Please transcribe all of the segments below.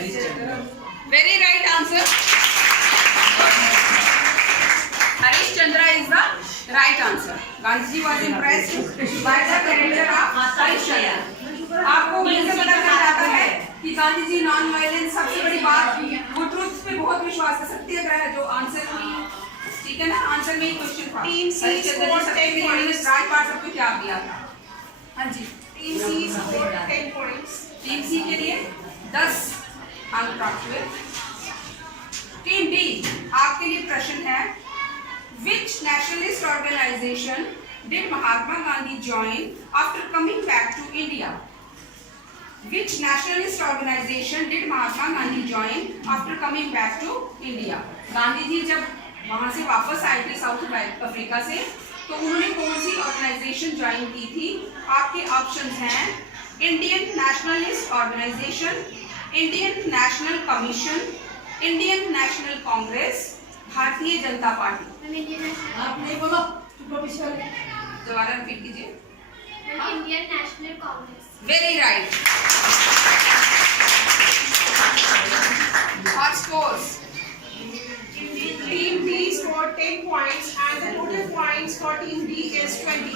Very right answer. Harish Chandra is the right answer. Gandhi ji was impressed by the character of Harish Chandra. आपको इससे पता चल जाता है कि गांधी जी नॉन वायलेंस, सबसे बड़ी बात वो ट्रुथ पे बहुत विश्वास है, सत्याग्रह है, जो आंसर में, ठीक है ना, आंसर में ही क्वेश्चन था। टीम सी स्कोर 10 पॉइंट्स, राइट पार्ट सबको क्या दिया था? हाँ जी, टीम सी स्कोर 10 पॉइंट्स, टीम सी के लिए 10 अंक प्राप्त हुए। टीम डी, आपके लिए प्रश्न है, which nationalist organization did Mahatma Gandhi join after coming back to India? Which nationalist organization did Mahatma Gandhi join after coming back to India? Gandhi ji जब वहां से वापस आए थे साउथ अफ्रीका से, तो उन्होंने कौन सी ऑर्गेनाइजेशन ज्वाइन की थी? आपके ऑप्शंस हैं Indian Nationalist Organisation, Indian National Commission, Indian National Congress, Bharatiya Janata Party. आप नहीं बोलो, दोबारा रिपीट कीजिए। Indian National Congress. Very right. और scores, Team D scored 10 points and the total points for Team D is 20.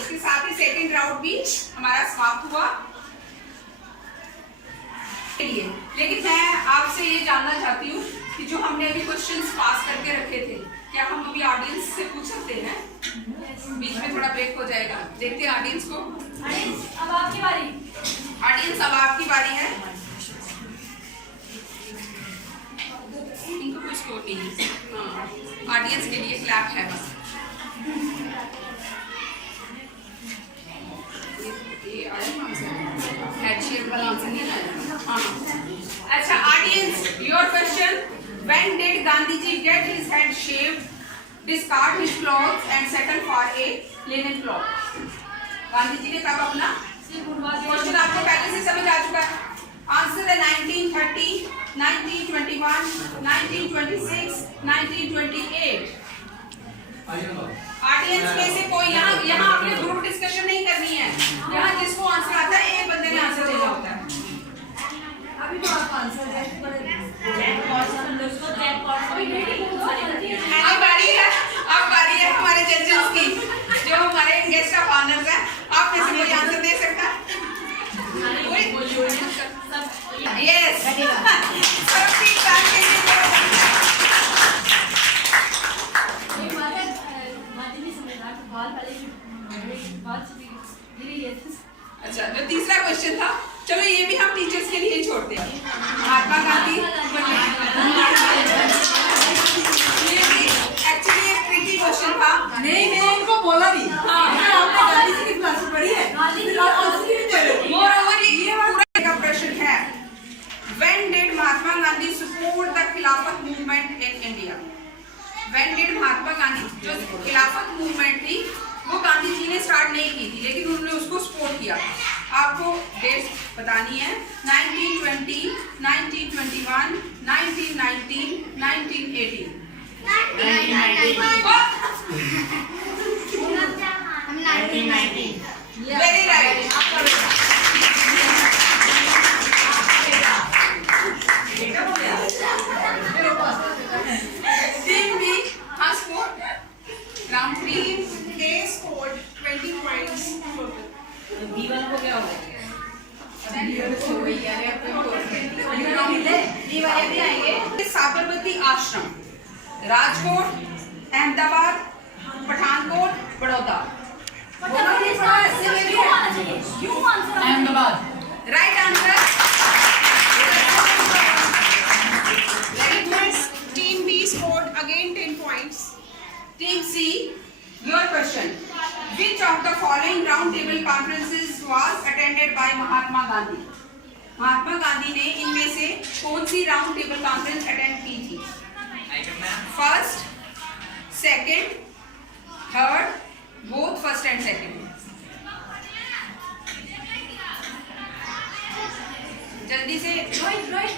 इसके साथ ही सेकंड राउंड भी हमारा समाप्त हुआ। लेकिन मैं आपसे ये जानना चाहती हूँ कि जो हमने अभी क्वेश्चंस पास करके रखे थे, क्या हम अभी ऑडियंस से पूछ सकते हैं? बीच में थोड़ा ब्रेक हो जाएगा, देखते हैं ऑडियंस को। अब आपकी बारी। ऑडियंस अब आपकी बारी है। इनको कोई स्कोर नहीं है, ऑडियंस के लिए क्लैप है बस। ये हेड शेप वाला आंसर नहीं आया। हाँ, अच्छा audience, your question, when did Gandhi ji get his head shaved, discard his clothes and settle for a linen cloth? Gandhi ji ने कब अपना क्वेश्चन, आपको पहले से समझ आ चुका है। आंसर है 1930, 1921, 1926, 1928। ऑडियंस में से कोई यहाँ आपने ग्रुप डिस्कशन नहीं करनी है। यहाँ जिसको आंसर आता है एक बंदे ने आंसर देना होता है। अभी तो आप आंसर दे अब बारी है हमारे जजेस की, जो हमारे गेस्ट ऑफ ऑनर्स हैं। आप में से कोई आंसर दे सकता है? यस, अच्छा, जो तीसरा क्वेश्चन था, चलो ये भी हम टीचर्स के लिए छोड़ते हैं। महात्मा गांधी, ये भी एक्चुअली एक ट्रिकी क्वेश्चन था। नहीं, मैंने इनको बोला भी। हाँ, आपने गांधी जी की क्लास पढ़ी है। मोreover ये पूरा का प्रश्न है, when did Mahatma Gandhi support the खिलाफत movement in India? When did Mahatma Gandhi, जो खिलाफत मूवमेंट थी वो गांधी जी ने स्टार्ट नहीं की थी, लेकिन उन्होंने उसको सपोर्ट किया। आपको डेट बतानी है, 1920, 1921, 1919, 1918। Very right. टीम बी, हाँ score round 3 They scored 20 points total. B1 को क्या होगा? साबरमती आश्रम, Rajkot, Ahmedabad, Pathankot, Baroda. Ahmedabad. Right answer. Very good. Team B scored again 10 points. Team C, your question. Which of the following round table conferences was attended by Mahatma Gandhi? Mahatma Gandhi ने इनमें से कौन सी round table conference attend की थी? First, second, third, both first and second. जल्दी से,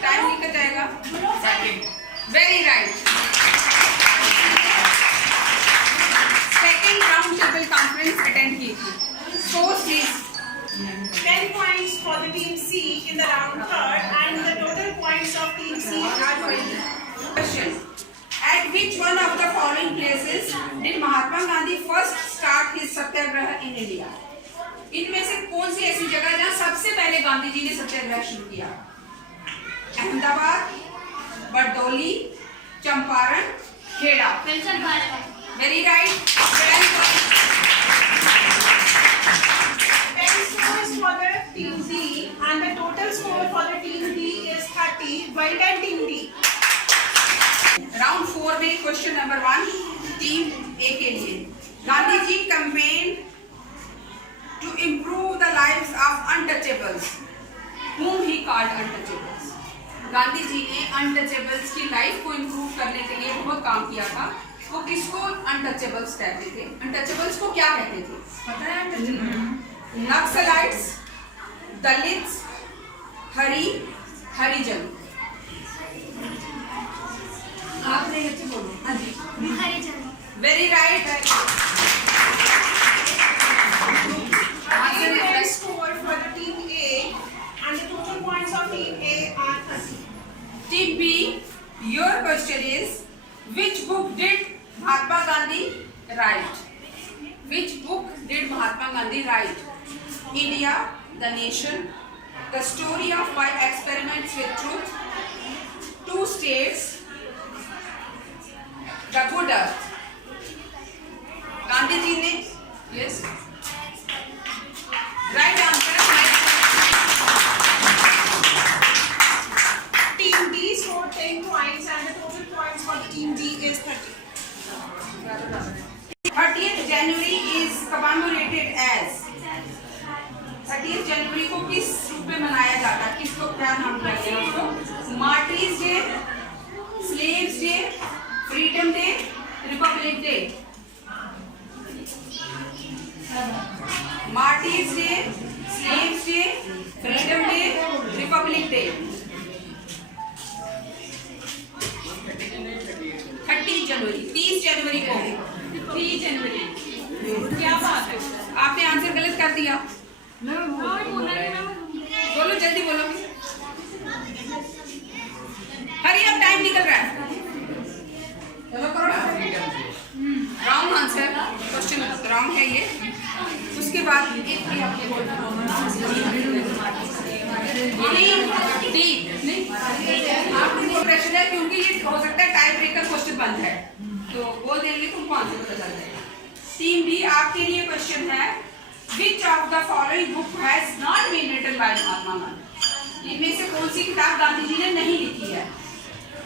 time निकल जाएगा। Very right. Second round table conference attend की थी। First is 10 points for the team C in the round third, and the total points of team C are 20. Question: At which one of the following places did Mahatma Gandhi first start his Satyagraha in India? इनमें से कौन सी ऐसी जगह है जहाँ सबसे पहले गांधी जी ने सत्याग्रह शुरू किया? Ahmedabad, Bardoli, Champaran, Kheda. Very right. 10 scores for the team D, and the total score for the team D is 30. Well done, team D. Round 4 में क्वेश्चन नंबर 1 टीम ए के लिए। Gandhi ji campaign to improve the lives of untouchables, whom he called untouchables। Gandhi ji ने untouchables की life को improve करने के लिए बहुत काम किया था। वो किसको अनटचेबल्स कहते थे? अनटचेबल्स को क्या कहते थे पता है? अनटचेबल्स नक्सलाइट्स, दलित्स, हरिजन। आपने ये तो बोलो। हाँ जी, very right. The score for the team A, and the total points of team A are 30. Team B, your question is, which book did Mahatma Gandhi write? Which book did Mahatma Gandhi write? India, the Nation, The Story of My Experiments with Truth, Two States, The Good Earth। Gandhi ji ने yes right answer। Team D scored 10 points, and the total points for the team D is 30. 30th January is commemorated as 30th जनवरी को किस रूप में मनाया जाता है? किसको क्या नाम दिया गया उसको? Martyrs day, slaves day, freedom day, republic day. Martyrs day, slaves day, freedom day, republic day. 30 जनवरी, 30 जनवरी को। 30 जनवरी। क्या बात है, आपने आंसर गलत कर दिया। बोलो जल्दी बोलो। हरी अब टाइम निकल रहा है। चलो करो। रॉन्ग आंसर, क्वेश्चन रॉन्ग है ये। उसके बाद डी प्रश्न है, क्योंकि ये हो सकता है टाई ब्रेकर क्वेश्चन बंद है, तो वो देंगे तुमको आंसर पता चल जाएगा। टीम डी आपके लिए क्वेश्चन है, which of the following book has not been written by Mahatma Gandhi? इनमें से कौन सी किताब गांधी जी ने नहीं लिखी है?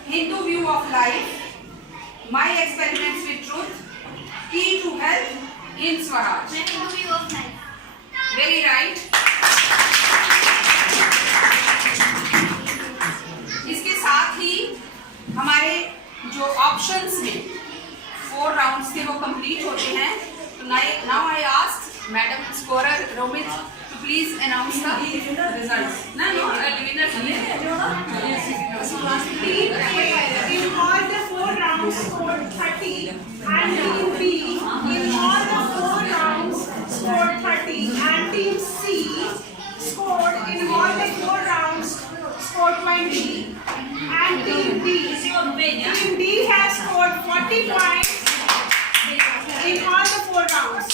Hindu view of life, my experiments with truth, key to health, Hind Swaraj. Very right. इसके साथ ही हमारे जो ऑप्शंस में 4 राउंड्स थे वो कंप्लीट होते हैं। तो now I ask Madam Scorer Romit to please announce the results. No, winner. Team A in all the 4 rounds scored 30, and team B in all the 4 rounds scored 30, and team C scored in all the 4 rounds scored 20, and team D has scored 40 points in all the 4 rounds.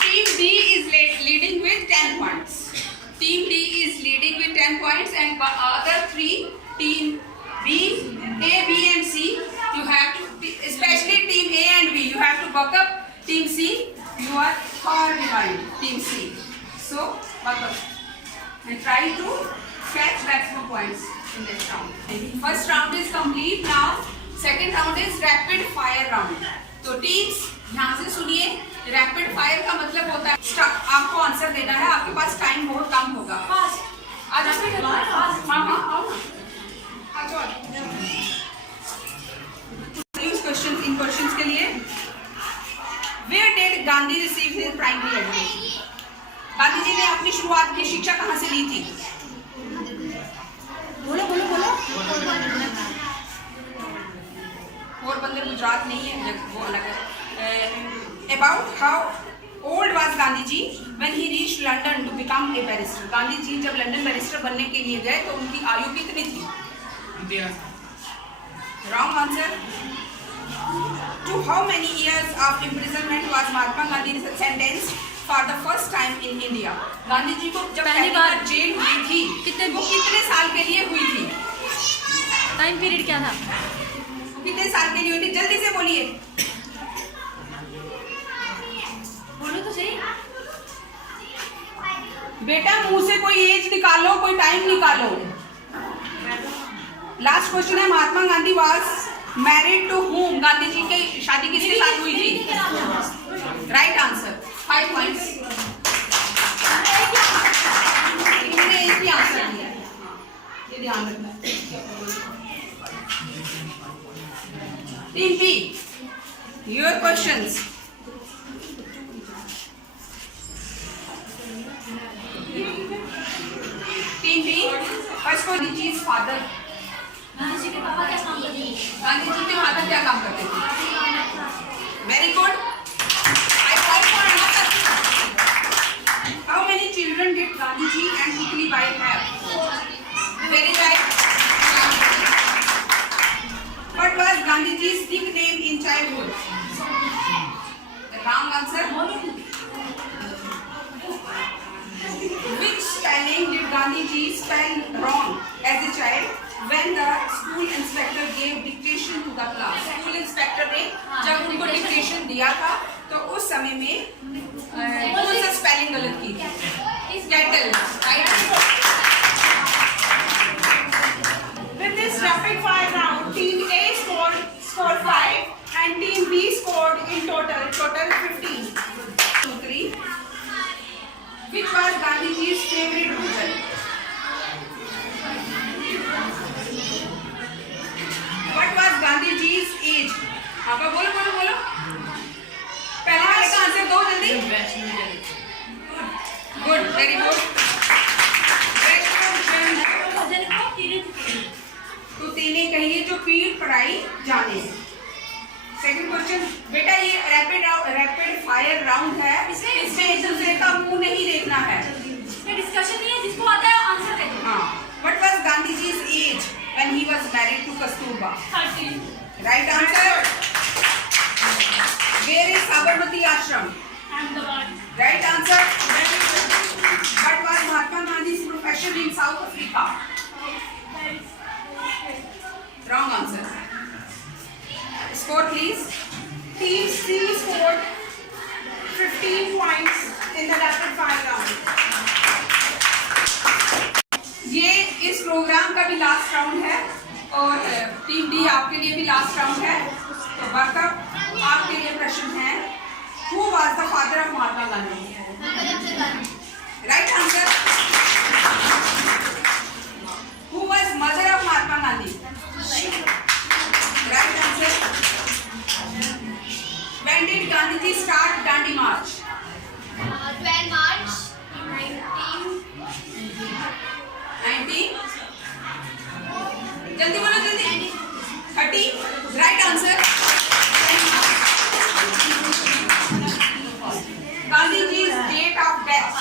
Team D is leading with 10 points. Team D is leading with 10 points, and other 3, Team B, A, B, and C, you have to, especially Team A and B, you have to buck up Team C. You are far behind Team C. So buck up and try to catch maximum points in this round. First round is complete. Now second round is rapid fire round. तो teams ध्यान से सुनिए, rapid fire का मतलब होता है आपको answer देना है, आपके पास टाइम बहुत कम होगा। आज क्वेश्चन इन क्वेश्चंस के लिए, where did Gandhi receive his primary education? Gandhi ji ने अपनी शुरुआत की शिक्षा कहाँ से ली थी? बोलो बोलो बोलो। पोरबंदर गुजरात नहीं है, वो अलग है। About how old was Gandhi ji when he reached London to become a barrister. Gandhi ji जब लंदन बैरिस्टर बनने के लिए गए तो उनकी आयु कितनी थी? Wrong answer. To how many years of imprisonment was Mahatma Gandhi sentenced for the first time in India? Gandhi ji को जब पहली बार जेल हुई थी वो कितने साल के लिए हुई थी? टाइम पीरियड क्या था? कितने साल के लिए हुई थी? जल्दी से बोलिए। बोलो तो सही। बेटा मुंह से कोई एज निकालो, कोई टाइम निकालो। लास्ट क्वेश्चन है, Mahatma Gandhi was married to whom? Gandhi ji की शादी किसके साथ हुई थी? Right answer, 5 points. इन्होंने एक ही आंसर दिया, ये ध्यान रखना। Team B, your questions. Team B, first Gandhi ji father. Gandhi ji के पापा क्या काम करते हैं? गांधी जी के फादर क्या काम करते थे? Very good. How many children did Gandhi ji and Puthli Bai have? Very right. What was Gandhi ji's nickname in childhood? Wrong answer. Which spelling did Gandhi ji spell wrong as a child when the school inspector gave dictation to the class? School inspector ने जब उनको dictation दिया था तो उस समय में कौन सा स्पेलिंग गलत की थी? Cattle, right. With this rapid fire round, Team A scored 5 and Team B scored in total 15. 2, 3. Which was Gandhi ji's favorite bhajan? What was Gandhi ji's age? आपा बोलो बोलो बोलो। पहले वाले का आंसर दो जल्दी। Good, very good. तो तीन कहिए जो पीठ पढ़ाई जाने। सेकंड क्वेश्चन, बेटा ये रैपिड फायर राउंड है, इसमें एक दूसरे का मुंह नहीं देखना है। इसमें डिस्कशन नहीं है, जिसको आता है आंसर दे दो। हाँ, what was Gandhi ji's age when he was married to Kasturba? 13. Right answer. Where is Sabarmati Ashram? Ahmedabad. Right answer. What was Mahatma Gandhi's profession in South Africa? Wrong answer. Score please. Team C scored 15 points in the rapid fire round. ये इस programme का भी last round है और team D आपके लिए भी last round है। तो वर्कअप आपके लिए प्रश्न है, Who was the father of Mahatma Gandhi? Right answer. Who was mother of Mahatma Gandhi? Right answer. When did Gandhi ji start Dandi March? 12 March 19. जल्दी बोलो जल्दी। 30. Right answer. Gandhi ji's date of death.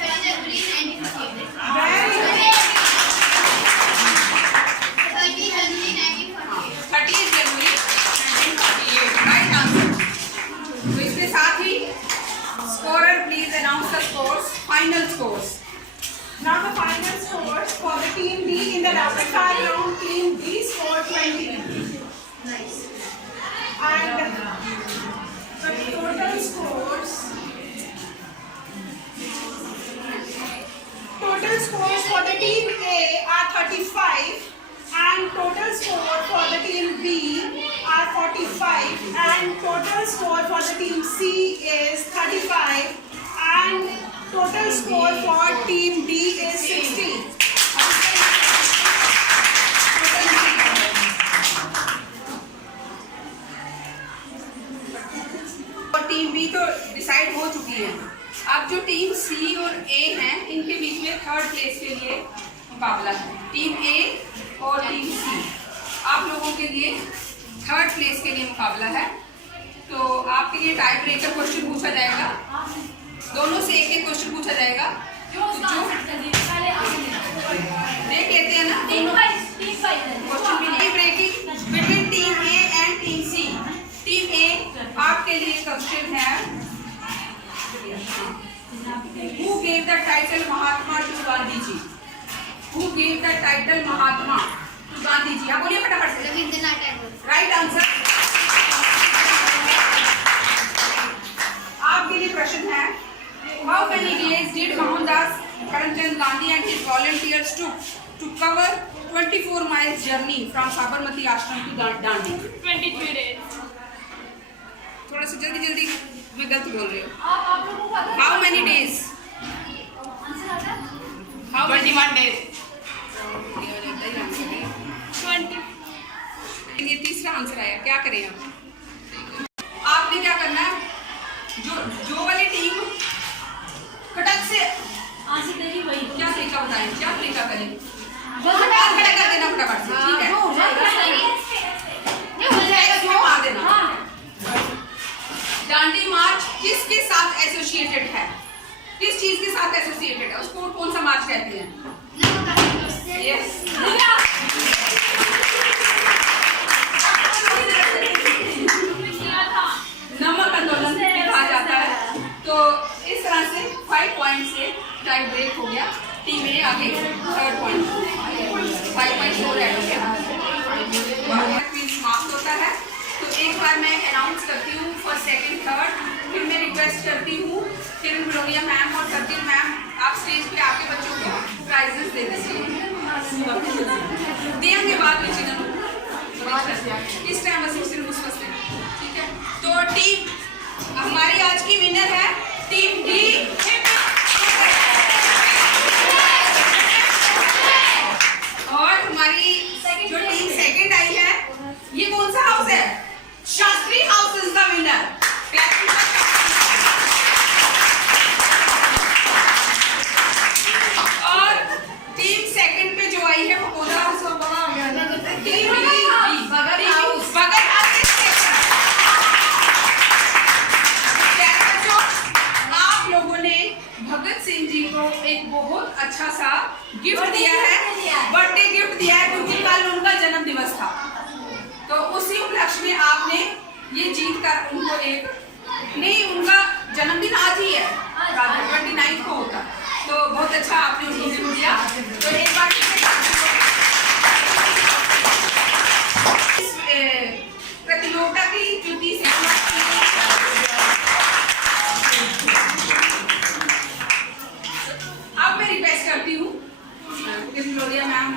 January 1948. Very good. 30 January 1948. 30 January 1948. Right answer. तो इसके साथ ही scorer please announce the scores, final scores. Now the final scores for the Team B in the rapid fire round. Team B scored 20. Nice. And the total scores. Total scores for the Team A are 35 and total score for the Team B are 45 and total score for the Team C is 35 and total score for Team D is 60. और team B तो decide हो चुकी है। अब जो team सी और ए हैं इनके बीच में थर्ड प्लेस के लिए मुकाबला है। टीम ए और टीम सी आप लोगों के लिए थर्ड प्लेस के लिए मुकाबला है। तो आप आपके लिए टाई ब्रेकर क्वेश्चन पूछा जाएगा, दोनों से एक एक क्वेश्चन पूछा जाएगा। जो उसका आंसर जल्दी पहले आगे देख लेते हैं ना टीम दोनों वाइज क्वेश्चन भी। Tie breaking between team A and team C. Team A आपके लिए क्वेश्चन है, Who gave the title Mahatma to Gandhi ji? Who gave the title Mahatma to Gandhi ji? आप बोलिए फटाफट से। रविंद्रनाथ टैगोर। Right answer. आपके लिए प्रश्न है, How many days did Mohandas Karamchand Gandhi and his volunteers took to cover 24 miles journey from Sabarmati Ashram to Dandi? 23 days। थोड़ा सा जल्दी जल्दी, मैं गलत बोल रही हूँ। आप लोगों को पता How many days? आंसर आता है? How 21 days। 20। ये तीसरा आंसर आया, क्या करें अब? आपने क्या करना है, जो वाली टीम कटक से, आंसर नहीं वही क्या तरीका बताएं, क्या तरीका करें? जो हाथ खड़ा कर देना फटाफट से, ठीक है? जो हो जाएगा सही ये हो जाएगा, जो मार देना। हाँ दांडी मार्च किसके साथ एसोसिएटेड है? किस चीज के साथ एसोसिएटेड है? उसको कौन सा मार्च कहते हैं? Yes. नमक आंदोलन भी कहा जाता है। तो इस तरह से 5 पॉइंट से टाई ब्रेक हो गया, टीम ए आगे थर्ड पॉइंट 5.4 ऐड हो गया। क्विज समाप्त होता है। तो एक बार मैं अनाउंस करती हूँ फॉर सेकंड थर्ड, फिर मैं रिक्वेस्ट करती हूँ किरण बिलोरिया मैम और सब्जिल मैम आप स्टेज पे आके बच्चों को प्राइजेस दे दीजिए। देंगे बाद में चीज़ों इस टाइम बस सिर्फ उस वक्त, ठीक है? तो टीम हमारी आज की विनर है टीम डी। और हमारी जो टीम सेकंड आई है, ये कौन सा हाउस है? Shastri house is the winner. और टीम सेकंड पे जो आई है वो कौन सा हाउस? टीम बगर हाउस। बगर हाउस। आप लोगों ने भगत सिंह जी को एक बहुत अच्छा सा गिफ्ट दिया है, बर्थडे गिफ्ट दिया है, क्योंकि कल उनका जन्म दिवस था। तो उसी उपलक्ष्य में आपने ये जीत कर उनको एक, नहीं उनका जन्मदिन आज ही है, 29 को होता, तो बहुत अच्छा आपने उनको गिफ्ट दिया। तो एक बार प्रतियोगिता की च्युति से अब मैं रिक्वेस्ट करती हूँ मैम